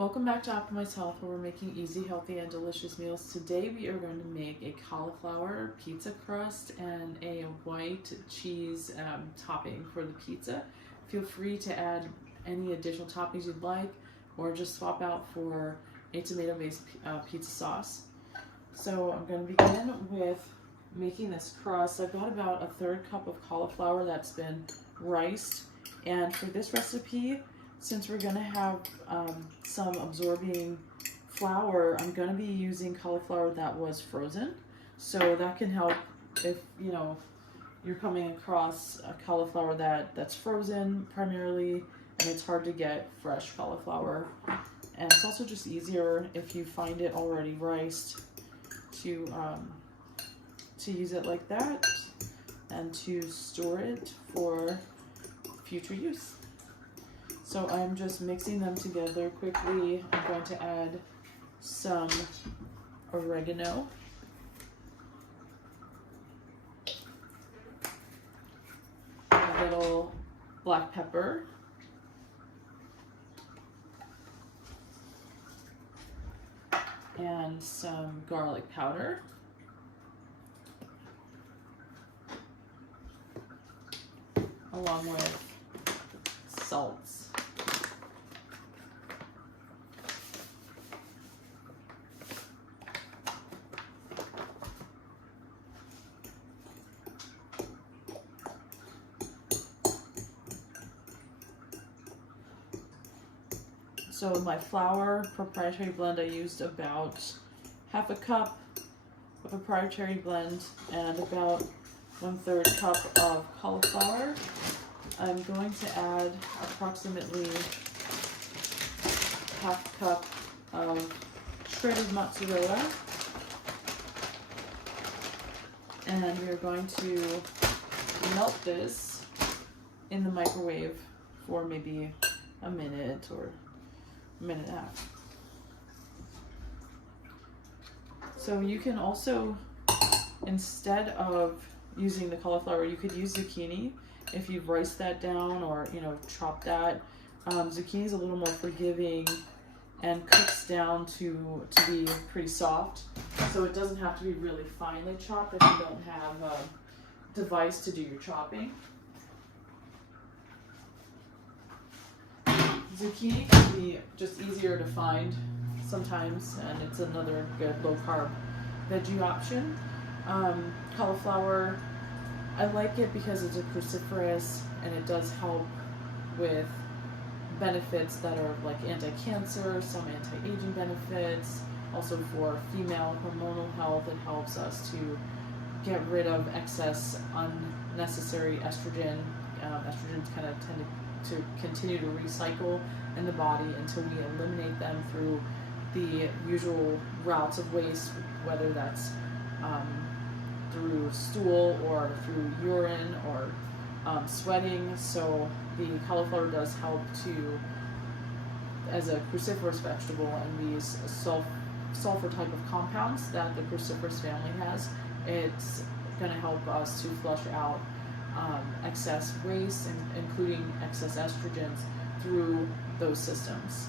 Welcome back to Optimize Health, where we're making easy, healthy, and delicious meals. Today we are going to make a cauliflower pizza crust and a white cheese topping for the pizza. Feel free to add any additional toppings you'd like, or just swap out for a tomato-based pizza sauce. So I'm going to begin with making this crust. I've got about a third cup of cauliflower that's been riced, and for this recipe, since we're going to have some absorbing flour, I'm going to be using cauliflower that was frozen. So that can help if you're coming across a cauliflower that's frozen primarily, and it's hard to get fresh cauliflower. And it's also just easier if you find it already riced to use it like that and to store it for future use. So I'm just mixing them together quickly. I'm going to add some oregano, a little black pepper, and some garlic powder, along with salts. So my flour proprietary blend, I used about half a cup of proprietary blend and about 1/3 cup of cauliflower. I'm going to add approximately half a cup of shredded mozzarella, and we're going to melt this in the microwave for maybe a minute or minute and a half. So you can also, instead of using the cauliflower, you could use zucchini if you've riced that down or chopped that. Zucchini is a little more forgiving and cooks down to be pretty soft, so it doesn't have to be really finely chopped if you don't have a device to do your chopping. Zucchini can be just easier to find sometimes, and it's another good low-carb veggie option. Cauliflower, I like it because it's a cruciferous and it does help with benefits that are like anti-cancer, some anti-aging benefits. Also for female hormonal health, it helps us to get rid of excess unnecessary estrogen. Estrogens kind of tend to continue to recycle in the body until we eliminate them through the usual routes of waste, whether that's through stool or through urine or sweating. So the cauliflower does help to, as a cruciferous vegetable, and these sulfur type of compounds that the cruciferous family has, it's going to help us to flush out excess waste, including excess estrogens, through those systems.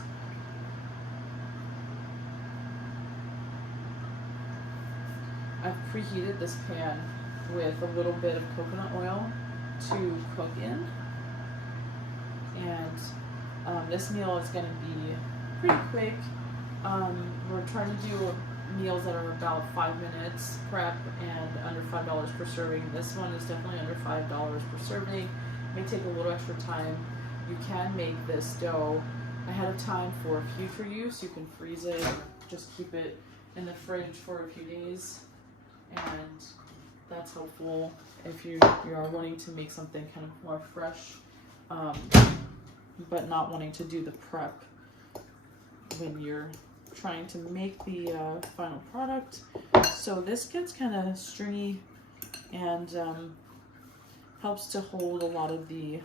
I've preheated this pan with a little bit of coconut oil to cook in, and this meal is going to be pretty quick. We're trying to do meals that are about 5 minutes prep and under $5 per serving. This one is definitely under $5 per serving. It may take a little extra time. You can make this dough ahead of time for future use. You can freeze it or just keep it in the fridge for a few days, and that's helpful if you are wanting to make something kind of more fresh, but not wanting to do the prep when you're trying to make the final product. So this gets kind of stringy and helps to hold a lot of the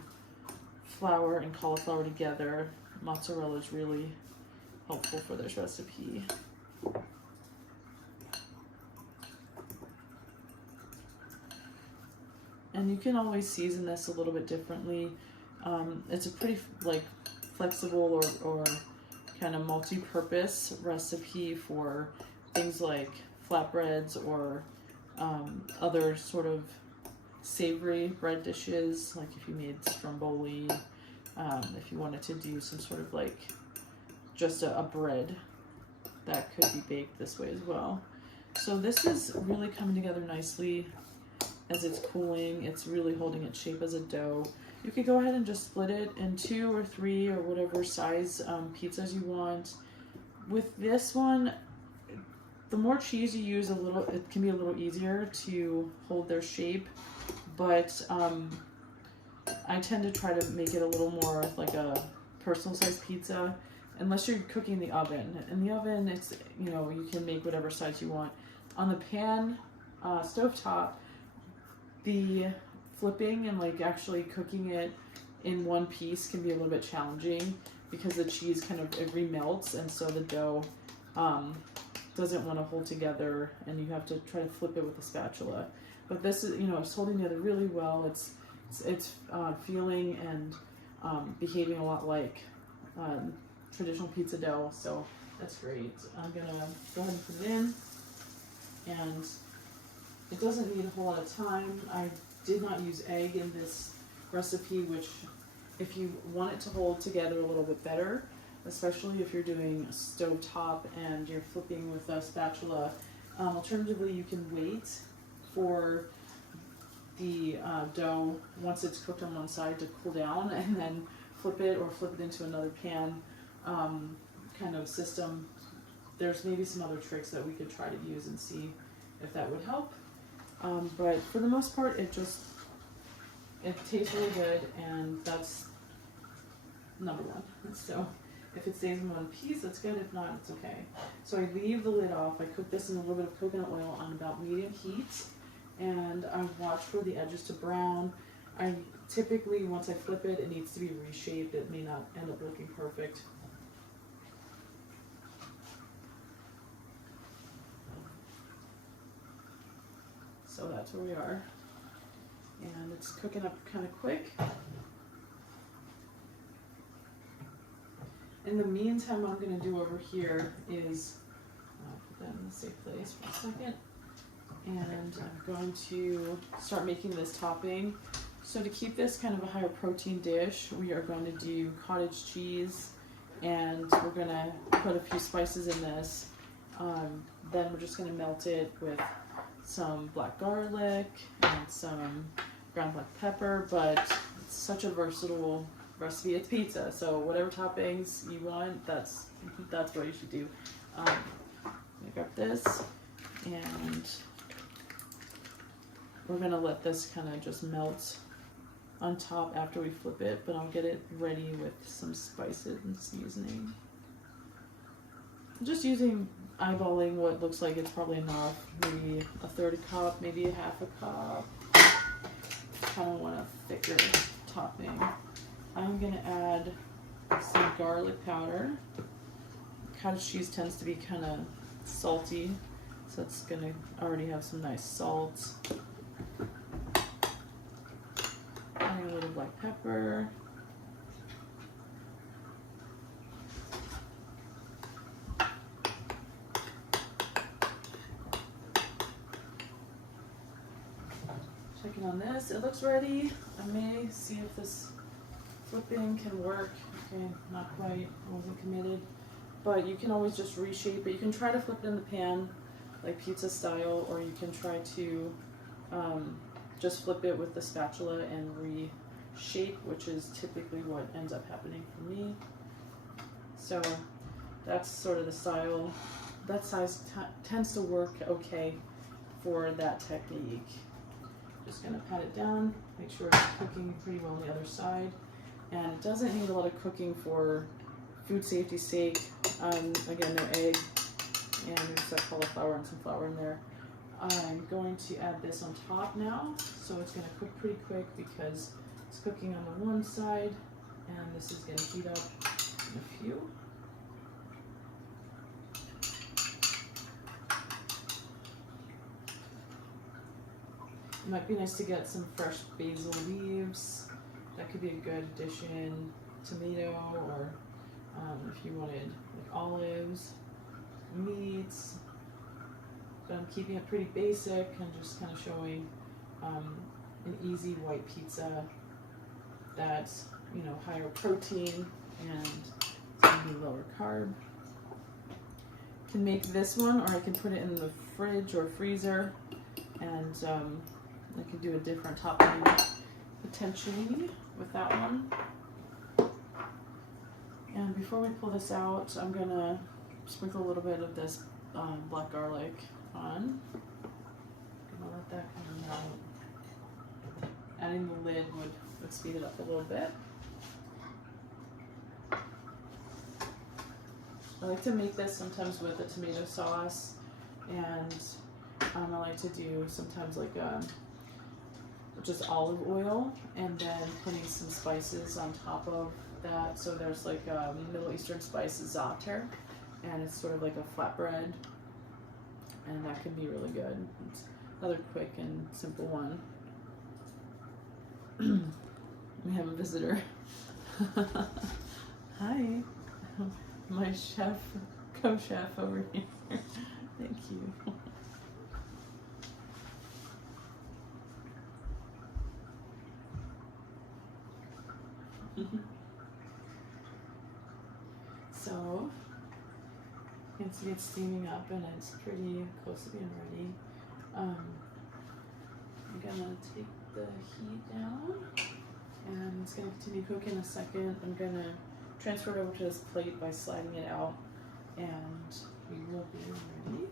flour and cauliflower together. Mozzarella is really helpful for this recipe. And you can always season this a little bit differently. It's a pretty flexible or kind of multi-purpose recipe for things like flatbreads or other sort of savory bread dishes, like if you made stromboli, if you wanted to do some sort of like just a bread that could be baked this way as well. So this is really coming together nicely as it's cooling. It's really holding its shape as a dough. You could go ahead and just split it in 2 or 3 or whatever size pizzas you want. With this one, the more cheese you use, it can be a little easier to hold their shape, but I tend to try to make it a little more like a personal size pizza, unless you're cooking in the oven. In the oven, it's, you know, you can make whatever size you want. On the pan, stovetop, the flipping and like actually cooking it in one piece can be a little bit challenging because the cheese kind of, it remelts, and so the dough doesn't want to hold together, and you have to try to flip it with a spatula. But this is, you know, it's holding together really well. It's feeling and behaving a lot like traditional pizza dough, so that's great. I'm gonna go ahead and put it in, and it doesn't need a whole lot of time. I did not use egg in this recipe, which if you want it to hold together a little bit better, especially if you're doing stovetop and you're flipping with a spatula, alternatively you can wait for the dough, once it's cooked on one side, to cool down and then flip it or flip it into another pan kind of system. There's maybe some other tricks that we could try to use and see if that would help. But for the most part, it tastes really good, and that's number one. So if it stays in one piece, that's good. If not, it's okay. So I leave the lid off. I cook this in a little bit of coconut oil on about medium heat, and I watch for the edges to brown. I typically, once I flip it, it needs to be reshaped. It may not end up looking perfect. So that's where we are. And it's cooking up kind of quick. In the meantime, what I'm going to do over here is, I'll put that in a safe place for a second. And I'm going to start making this topping. So to keep this kind of a higher protein dish, we are going to do cottage cheese, and we're going to put a few spices in this. Then we're just going to melt it with some black garlic and some ground black pepper, but it's such a versatile recipe. It's pizza, so whatever toppings you want, that's what you should do. I'm gonna grab this, and we're gonna let this kind of just melt on top after we flip it, but I'll get it ready with some spices and seasoning. I'm just eyeballing what looks like it's probably enough, maybe a 1/3 cup, maybe a 1/2 cup. Kind of want a thicker topping. I'm gonna add some garlic powder. Cottage cheese tends to be kind of salty, so it's gonna already have some nice salt. Add a little black pepper. Checking on this, it looks ready. I may see if this flipping can work. Okay, not quite, I wasn't committed. But you can always just reshape it. You can try to flip it in the pan, like pizza style, or you can try to just flip it with the spatula and reshape, which is typically what ends up happening for me. So that's sort of the style. That size tends to work okay for that technique. Just gonna pat it down, make sure it's cooking pretty well on the other side. And it doesn't need a lot of cooking for food safety's sake. Again, no egg, and there's that cauliflower and some flour in there. I'm going to add this on top now, so it's gonna cook pretty quick because it's cooking on the one side, and this is gonna heat up in a few. It might be nice to get some fresh basil leaves. That could be a good addition. Tomato or If you wanted like olives, meats, but I'm keeping it pretty basic and just kind of showing an easy white pizza that's, you know, higher protein and it's going to be lower carb. Can make this one, or I can put it in the fridge or freezer, and I can do a different topping potentially with that one. And before we pull this out, I'm gonna sprinkle a little bit of this black garlic on. I'm gonna let that come out. Adding the lid would speed it up a little bit. I like to make this sometimes with a tomato sauce, and I like to do sometimes like just olive oil, and then putting some spices on top of that. So there's like Middle Eastern spice za'atar, and it's sort of like a flatbread, and that can be really good. It's another quick and simple one. We have a visitor. Hi. My chef, co-chef over here. Thank you. So, you can see it's steaming up and it's pretty close to being ready. I'm gonna take the heat down, and it's gonna continue cooking in a second. I'm gonna transfer it over to this plate by sliding it out, and we will be ready.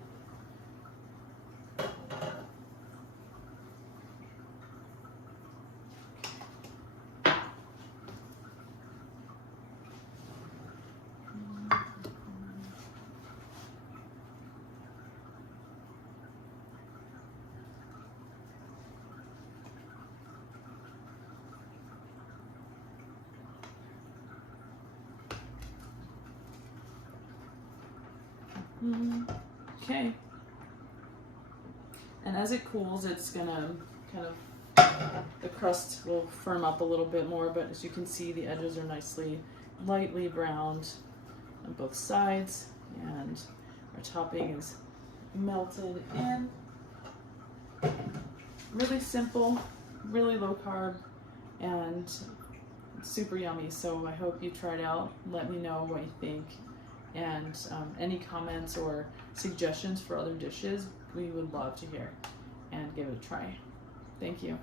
Okay, and as it cools, it's gonna kind of, the crust will firm up a little bit more, but as you can see, the edges are nicely lightly browned on both sides, and our topping is melted in. Really simple, really low carb, and super yummy. So I hope you try it out. Let me know what you think. And any comments or suggestions for other dishes, we would love to hear, and give it a try. Thank you.